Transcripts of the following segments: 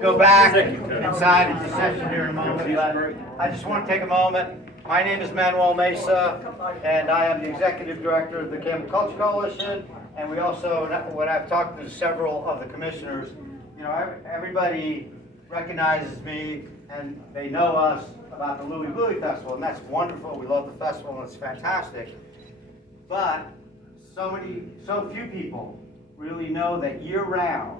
Go back inside into session here in a moment, but I just want to take a moment. My name is Manuel Mesa, and I am the Executive Director of the Campbell Culture Coalition, and we also, when I've talked to several of the commissioners, you know, everybody recognizes me, and they know us about the Louie Festival, and that's wonderful. We love the festival, and it's fantastic. But so few people really know that year-round,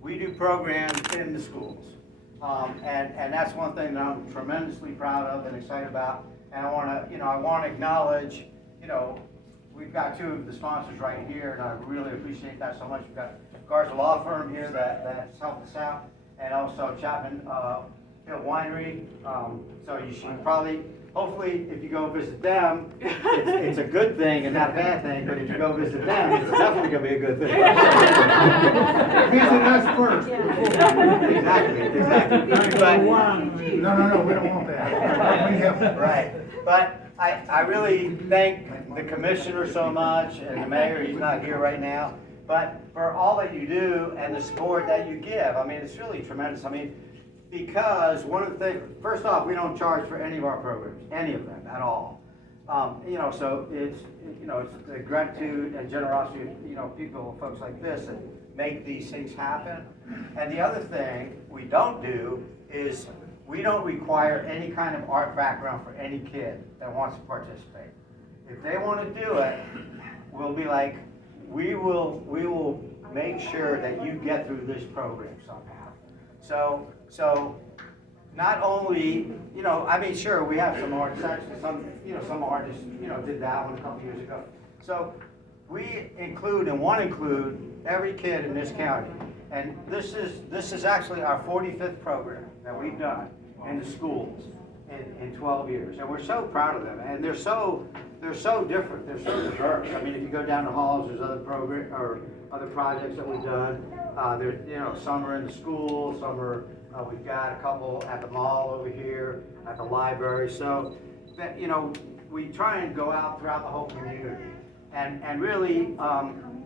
we do programs in the schools, and that's one thing that I'm tremendously proud of and excited about. And I want to acknowledge, we've got two of the sponsors right here, and I really appreciate that so much. We've got Garza Law Firm here that's helped us out, and also Chapman Hill Winery. So you should probably, hopefully, if you go visit them, it's a good thing and not a bad thing, but if you go visit them, it's definitely going to be a good thing. Visit us first. Exactly. But, No, we don't want that. We have. right. But I really thank the commissioner so much, and the mayor, he's not here right now, but for all that you do and the support that you give. I mean, it's really tremendous. I mean, because one of the things, first off, we don't charge for any of our programs, any of them at all. So it's the gratitude and generosity of people, folks like this that make these things happen. And the other thing we don't do is we don't require any kind of art background for any kid that wants to participate. If they want to do it, we'll be like, we will make sure that you get through this program somehow. So not only, sure, we have some artists, some artists, did that one a couple years ago. So we include and want to include every kid in this county. And this is actually our 45th program that we've done in the schools in 12 years. And we're so proud of them. And they're so different. They're so diverse. I mean, if you go down the halls, there's other programs or other projects that we've done. Some are in the school, some are, we've got a couple at the mall over here, at the library. So that, we try and go out throughout the whole community. And really,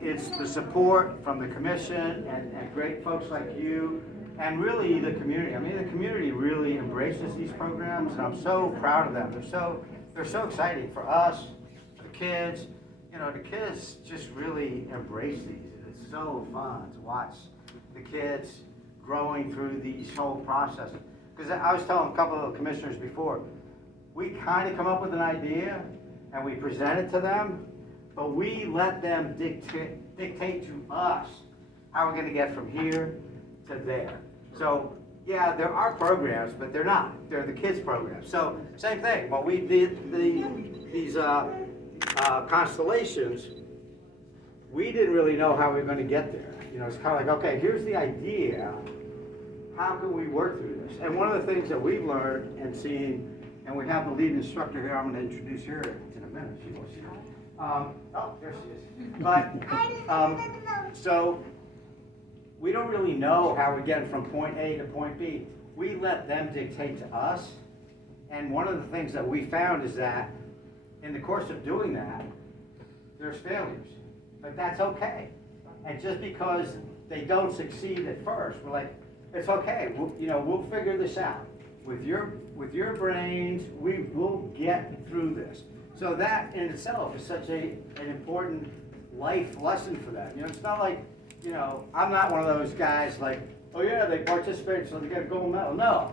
it's the support from the commission and great folks like you, and really the community. I mean, the community really embraces these programs, and I'm so proud of them. They're so exciting for us, for the kids. The kids just really embrace these. It's so fun to watch the kids growing through these whole processes. Because I was telling a couple of commissioners before, we kind of come up with an idea and we present it to them, but we let them dictate to us how we're going to get from here to there. So, yeah, there are programs, but they're not. They're the kids' programs. So, same thing. When we did these constellations, we didn't really know how we were going to get there. It's kind of like, okay, here's the idea. How can we work through this? And one of the things that we've learned and seen, and we have the lead instructor here, I'm going to introduce her in a minute. There she is. But, so we don't really know how we get from point A to point B. We let them dictate to us. And one of the things that we found is that in the course of doing that, there's failures. But that's okay. And just because they don't succeed at first, we're like, it's okay. We'll figure this out. With your brains, we will get through this. So that in itself is such an important life lesson for them. It's not like, I'm not one of those guys like, oh yeah, they participated so they get a gold medal. No,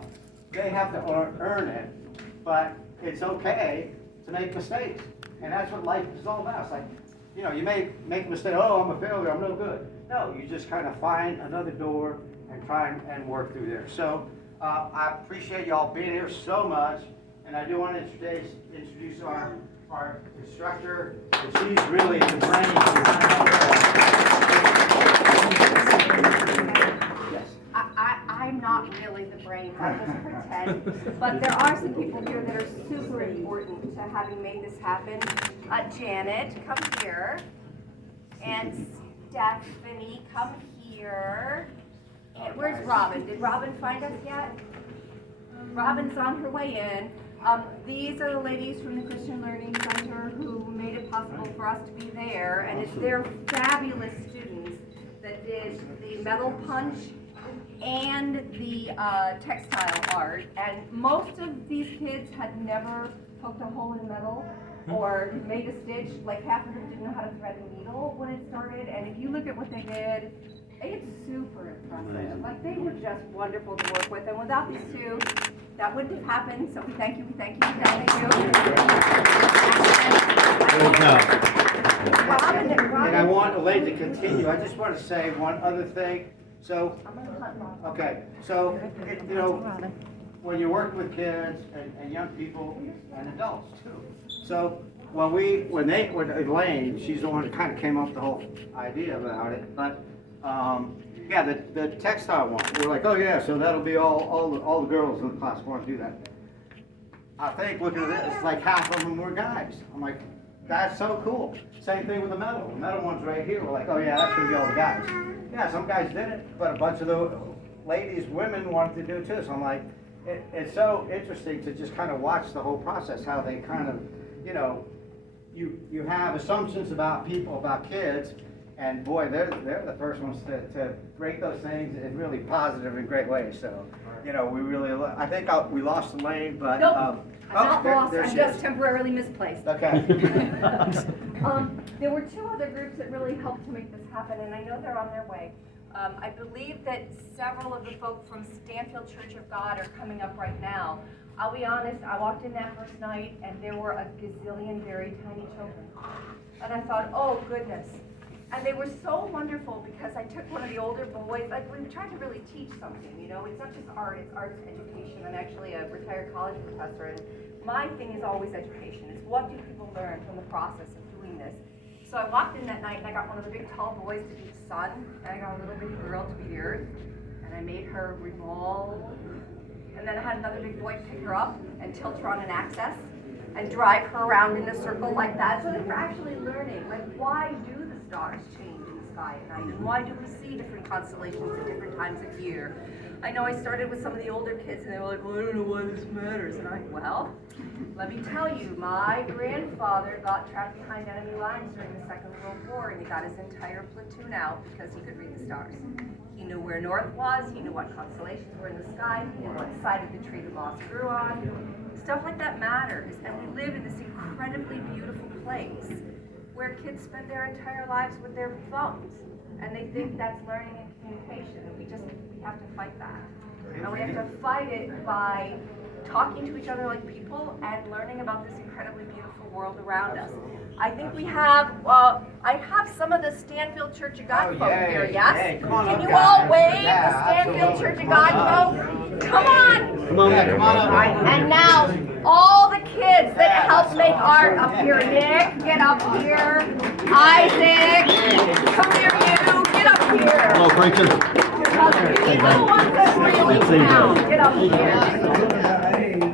they have to earn it. But it's okay to make mistakes. And that's what life is all about. It's like, you may make a mistake, oh, I'm a failure, I'm no good. No, you just kind of find another door and try and work through there. So I appreciate y'all being here so much. And I do want to introduce our instructor. And she's really the brain. Yes. I'm not really the brain, I just pretend. But there are some people here that are super important to having made this happen. Janet, come here. And Stephanie, come here. And where's Robin? Did Robin find us yet? Robin's on her way in. These are the ladies from the Christian Learning Center who made it possible for us to be there, and it's their fabulous students that did the medal punch and the textile art. And most of these kids had never poked a hole in metal or made a stitch. Like half of them didn't know how to thread a needle when it started. And if you look at what they did, it's super impressive. Like they were just wonderful to work with. And without these two, that wouldn't have happened. So we thank you, we thank you, we thank you. And I want Elaine to continue. I just want to say one other thing. So, okay, so, you know, when you work with kids and young people and adults too. So when Elaine, she's the one who kind of came up with the whole idea about it, but yeah, the textile one, we're like, oh yeah, so that'll be all the girls in the class want to do that. I think looking at this, like half of them were guys. I'm like, that's so cool. Same thing with the metal. The metal one's right here. We're like, oh yeah, that's gonna be all the guys. Yeah, some guys did it, but a bunch of the ladies, women wanted to do it too. So I'm like, it's so interesting to just kind of watch the whole process, how they kind of, you know, you have assumptions about people, about kids, and boy, they're the first ones to break those things in really positive and great ways. So, you know, we really, I think we lost Elaine, but. Nope, I'm not lost, there I'm she just is. temporarily misplaced. Okay. There were two other groups that really helped to make this happen, and I know they're on their way. I believe that several of the folk from Stanfield Church of God are coming up right now. I'll be honest, I walked in that first night, and there were a gazillion very tiny children. And I thought, oh goodness. And they were so wonderful because I took one of the older boys, like we were trying to really teach something, you know, it's not just art, it's arts education. I'm actually a retired college professor, and my thing is always education. It's what do people learn from the process of doing this. So I walked in that night and I got one of the big tall boys to be the sun, and I got a little bitty girl to be the earth, and I made her revolve. And then I had another big boy pick her up and tilt her on an axis and drive her around in a circle like that. So they were actually learning, like, why do the stars change in the sky at night? And why do we see different constellations at different times of year? I know I started with some of the older kids and they were like, well, I don't know why this matters. And I'm like, well, let me tell you, my grandfather got trapped behind enemy lines during the Second World War, and he got his entire platoon out because he could read the stars. He knew where north was, he knew what constellations were in the sky, he knew what side of the tree the moss grew on. Stuff like that matters, and we live in this incredibly beautiful place where kids spend their entire lives with their phones, and they think that's learning and communication, and we have to fight that. And we have to fight it by talking to each other like people and learning about this incredibly beautiful world around us. I think we have, I have some of the Stanfield Church of God folk here, yes? Yay, come on Can up, you guys. all wave Yeah, the Stanfield absolutely. Church of Come on God up. folk? Come on! Come on, come on up. And now, all the kids that helped make art up here. Nick, get up here. Isaac, come here, you. Get up here. Hello, preacher. These are the ones that really count. Get up here.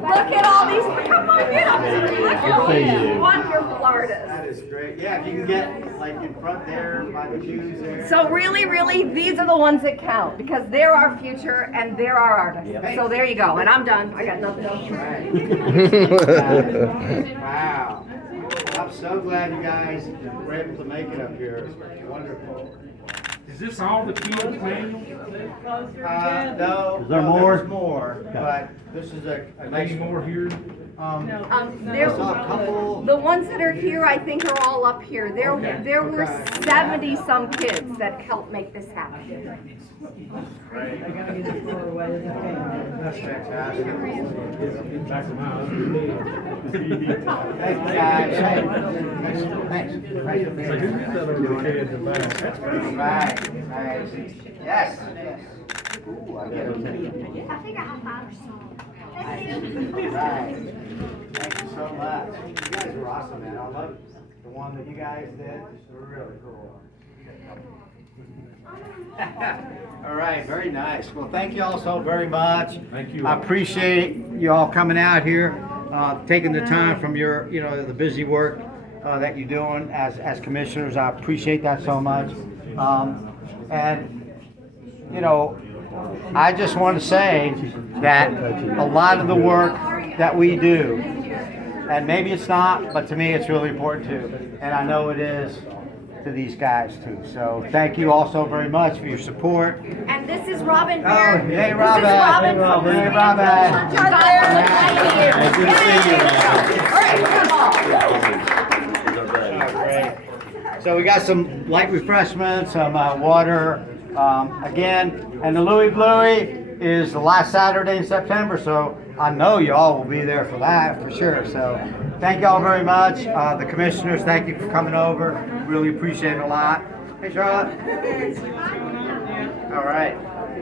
Look at all these. Come on, get up here. Look at all these wonderful artists. That is great. Yeah, if you can get like in front there by the pews there. So really, these are the ones that count because they're our future and they're our artists. So there you go. And I'm done. I got nothing else to say. Wow. I'm so glad you guys were able to make it up here. Wonderful. Is this all the kids, Daniel? No. Is there no, more? There's more, but this is a nice Any more here? I There, saw a couple. the ones that are here, I think, are all up here. There were 70 some kids that helped make this happen. That's fantastic. Back to my Thank you guys. Hey, thanks. Thanks for being So who is that over the head in the back? That's pretty. Right. Yes. Ooh, I get it. I think I have 5 or so. Right. Thank you so much. You guys were awesome, man. I love the one that you guys did. It's really cool. All right, very nice. Well, thank you all so very much. Thank you. I appreciate you all coming out here, taking the time from your, the busy work that you're doing as commissioners. I appreciate that so much. I just want to say that a lot of the work that we do, and maybe it's not, but to me it's really important too, and I know it is to these guys too. So thank you all so very much for your support. And this is Robin Oh, here. hey, Robin. This is Robin Hey, from the Robin. Campbell Culture Coalition. So we got some light refreshments, some water, again, and the Louie Bluey is the last Saturday in September, so I know y'all will be there for that, for sure. So thank y'all very much. The commissioners, thank you for coming over. Really appreciate it a lot. Hey, Charlotte. All right.